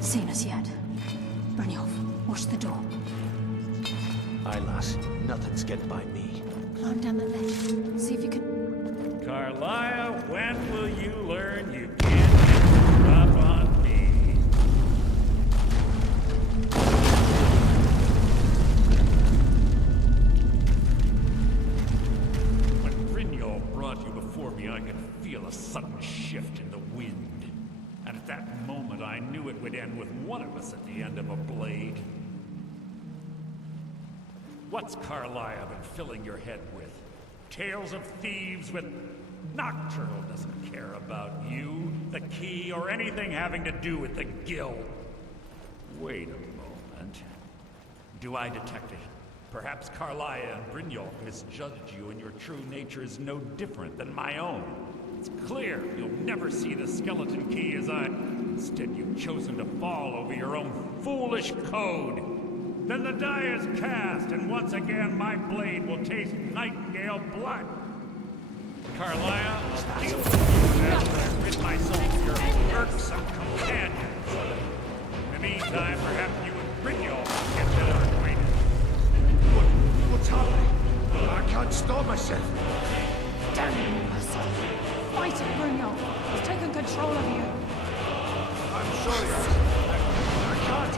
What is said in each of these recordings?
haven't seen us yet. Brynjolf, watch the door. Aye, lass. Nothing's getting by me. Climb down the ledge. See if you can... Carlia, when will you learn you can't get up on me? When Brynjolf brought you before me, I could feel a sudden shift in the wind. And at that moment, I knew it would end with one of us at the end of a blade. What's Carlia been filling your head with? Tales of thieves with... Nocturnal doesn't care about you, the key, or anything having to do with the guild. Wait a moment. Do I detect it? Perhaps Carlia and Brynjolf misjudged you and your true nature is no different than my own. It's clear you'll never see the skeleton key as I... Instead, you've chosen to fall over your own foolish code. Then the die is cast, and once again my blade will taste nightingale blood. Carlia, I'll deal with you after I rid myself of your irksome companions. In the meantime, perhaps you and Brynjolf can get better acquainted. What's happening? I can't stop myself. Damn you, Mercer. Fight it, Brynjolf. He's taken control of you. I'm sorry, I can't.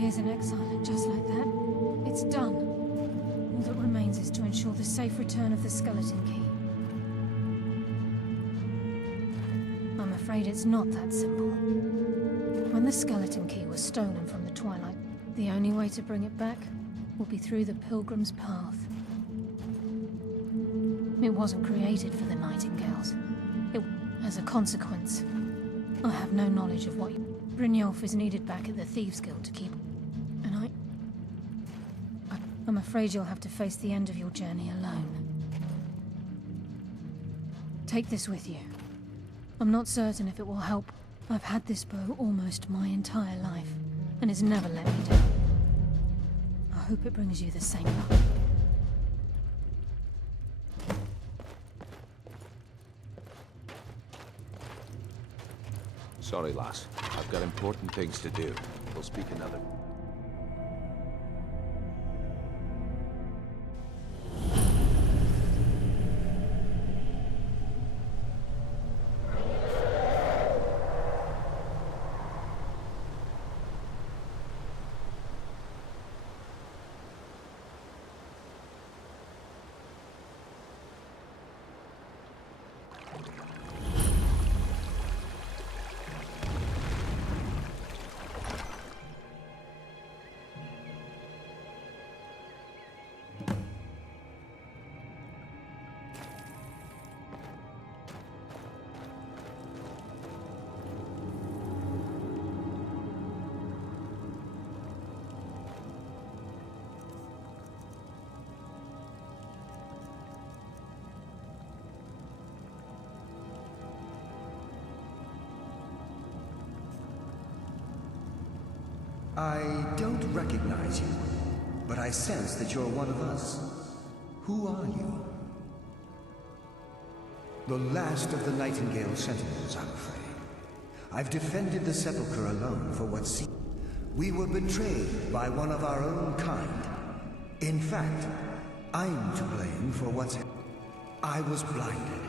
Years in exile, and just like that, it's done. All that remains is to ensure the safe return of the skeleton key. I'm afraid it's not that simple. When the skeleton key was stolen from the Twilight, the only way to bring it back will be through the Pilgrim's Path. It wasn't created for the Nightingales. As a consequence, I have no knowledge of what Brynjolf is needed back at the Thieves' Guild to keep... And I'm afraid you'll have to face the end of your journey alone. Take this with you. I'm not certain if it will help. I've had this bow almost my entire life, and it's never let me down. I hope it brings you the same luck. Sorry, lass. I've got important things to do. We'll speak another. I don't recognize you, but I sense that you're one of us. Who are you? The last of the Nightingale Sentinels, I'm afraid. I've defended the Sepulchre alone for what seems. We were betrayed by one of our own kind. In fact, I'm to blame for what's happened. I was blinded.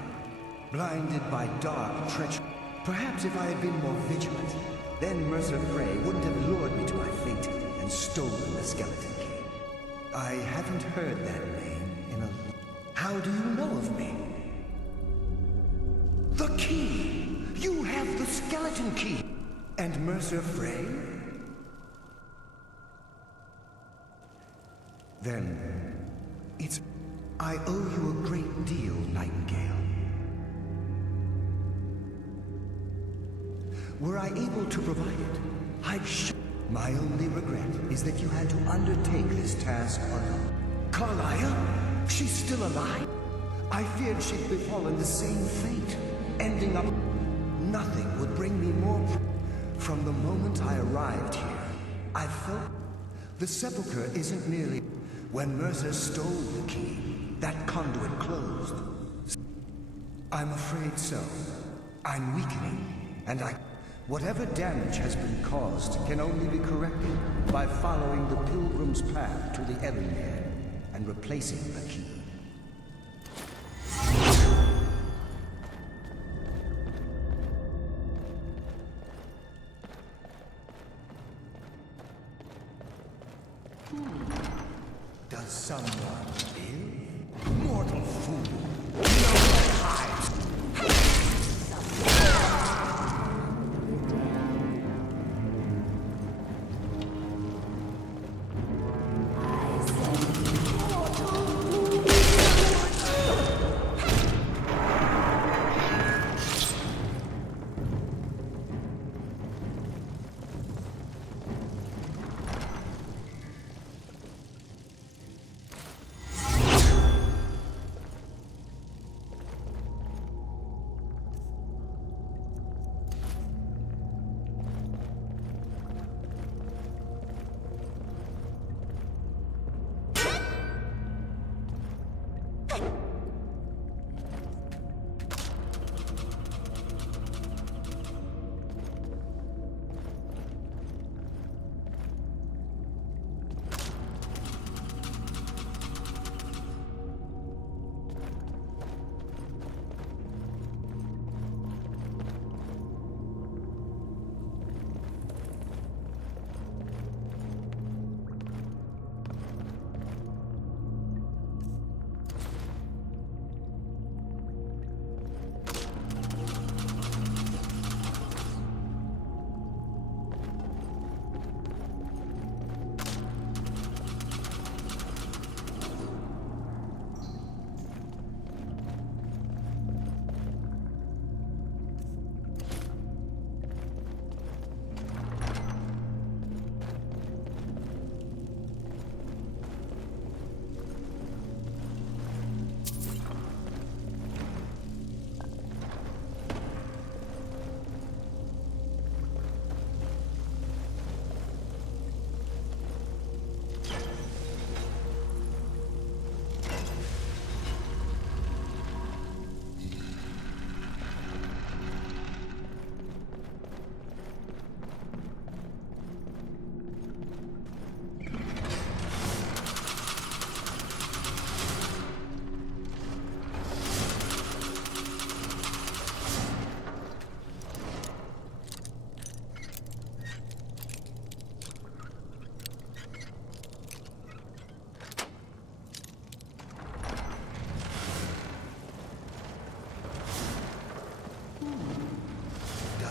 Blinded by dark treachery. Perhaps if I had been more vigilant, then Mercer Frey wouldn't have lured me to my fate and stolen the skeleton key. I haven't heard that name in a... How do you know of me? The key! You have the skeleton key! And Mercer Frey? Then, it's... I owe you a great deal, Nightingale. Were I able to provide it, I'd My only regret is that you had to undertake this task alone. Carlisle? She's still alive? I feared she'd befallen the same fate, ending up... Nothing would bring me more... From the moment I arrived here, I felt... The Sepulchre isn't merely... When Mercer stole the key, that conduit closed. I'm afraid so. I'm weakening, and whatever damage has been caused can only be corrected by following the pilgrim's path to the Ebenmere and replacing the key. Does someone live? Mortal fool! No time!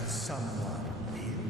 Someone live?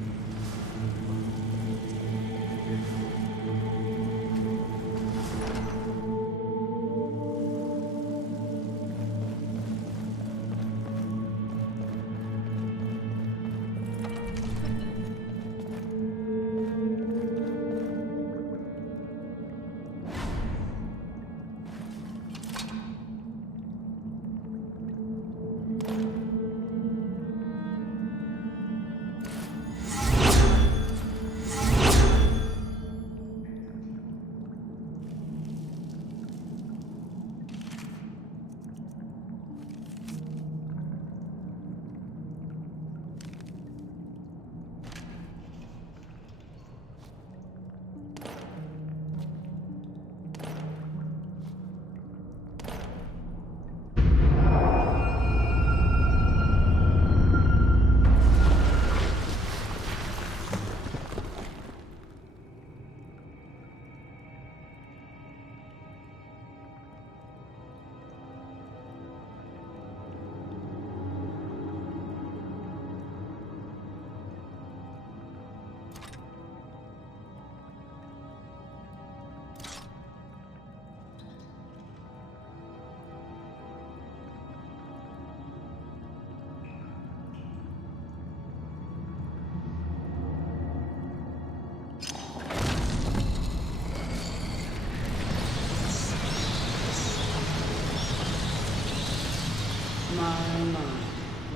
My.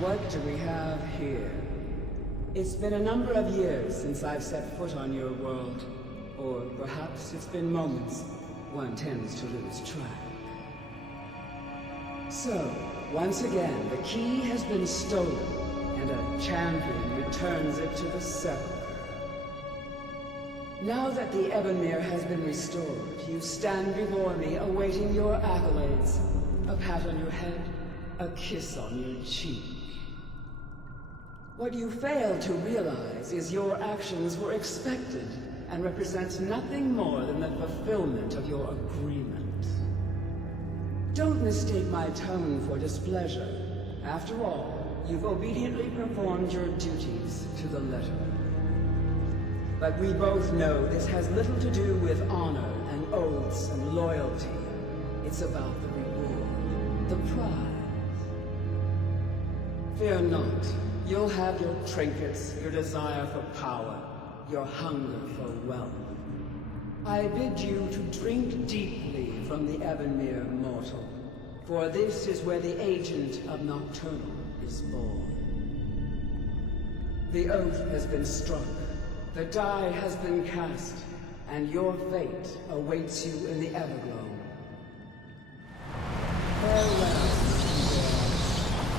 What do we have here? It's been a number of years since I've set foot on your world. Or perhaps it's been moments. One tends to lose track. So, once again, the key has been stolen, and a champion returns it to the sepulchre. Now that the Ebonmere has been restored, you stand before me awaiting your accolades. A pat on your head, a kiss on your cheek. What you fail to realize is your actions were expected and represent nothing more than the fulfillment of your agreement. Don't mistake my tone for displeasure. After all, you've obediently performed your duties to the letter. But we both know this has little to do with honor and oaths and loyalty. It's about the reward, the prize. Fear not. You'll have your trinkets, your desire for power, your hunger for wealth. I bid you to drink deeply from the Ebonmere mortal, for this is where the agent of Nocturnal is born. The oath has been struck, the die has been cast, and your fate awaits you in the Everglow. Farewell,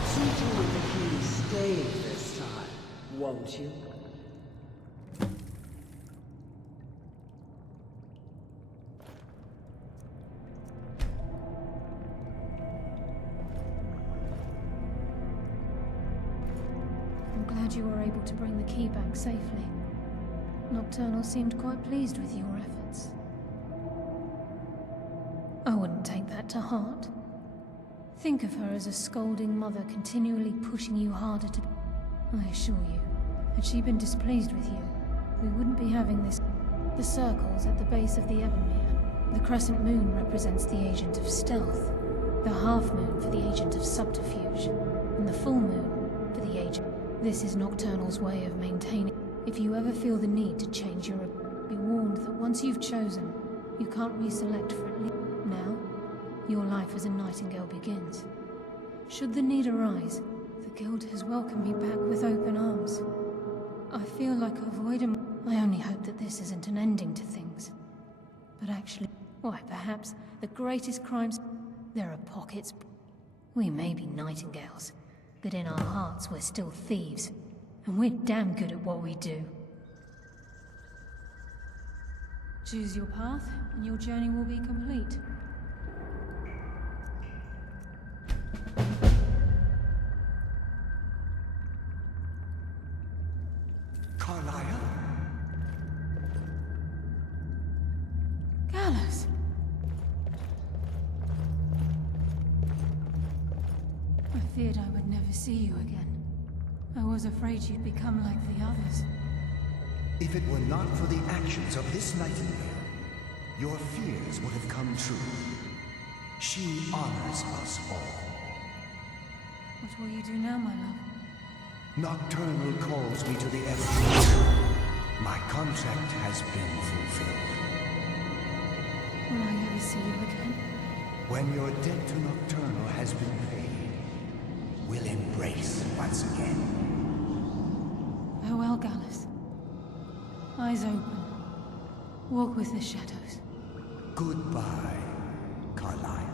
see to it the key stays this time, won't you? I'm glad you were able to bring the key back safely. Nocturnal seemed quite pleased with your efforts. I wouldn't take that to heart. Think of her as a scolding mother continually pushing you harder to... I assure you, had she been displeased with you, we wouldn't be having this... The circles at the base of the Ebonmere. The crescent moon represents the agent of stealth, the half moon for the agent of subterfuge, and the full moon for the agent... This is Nocturnal's way of maintaining... If you ever feel the need to change your... Be warned that once you've chosen, you can't reselect for at least... Now, your life as a nightingale begins. Should the need arise, the Guild has welcomed me back with open arms. I feel like I've avoided... I only hope that this isn't an ending to things. But actually, why, perhaps the greatest crimes... There are pockets... We may be nightingales, but in our hearts we're still thieves. And we're damn good at what we do. Choose your path, and your journey will be complete. Carlia? Gallows! I feared I would never see you again. I was afraid you'd become like the others. If it were not for the actions of this nightingale, your fears would have come true. She honors us all. What will you do now, my love? Nocturnal calls me to the Everglow. My contract has been fulfilled. Will I ever see you again? When your debt to Nocturnal has been paid, we'll embrace once again. Farewell, Gallus. Eyes open. Walk with the shadows. Goodbye, Carlia.